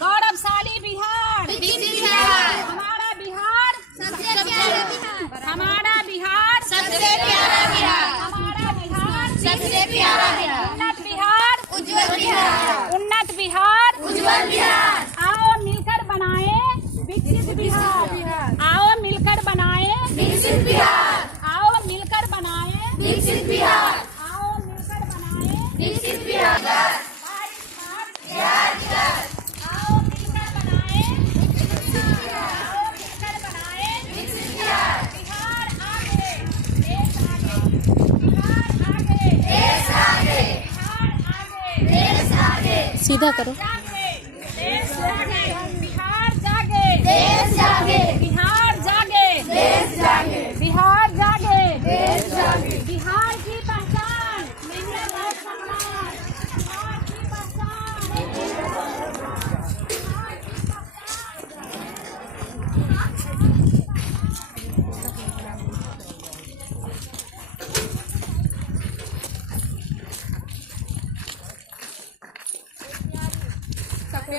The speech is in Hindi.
गौरवशाली बिहार, हमारा बिहार सबसे प्यारा बिहार, हमारा बिहार सबसे प्यारा बिहार, हमारा बिहार सबसे प्यारा बिहार, उन्नत बिहार उज्जवल बिहार, उन्नत बिहार उज्जवल बिहार। आओ मिलकर बनाए विकसित बिहार, आओ मिलकर बनाए विकसित बिहार, आओ मिलकर बनाए विकसित बिहार, आओ मिलकर बनाए विकसित बिहार। सीधा करो। देश जागे, बिहार जागे, देश जागे, बिहार जागे, देश जागे, बिहार जागे, देश जागे। बिहार की पहचान बिहार की पहचान, सबके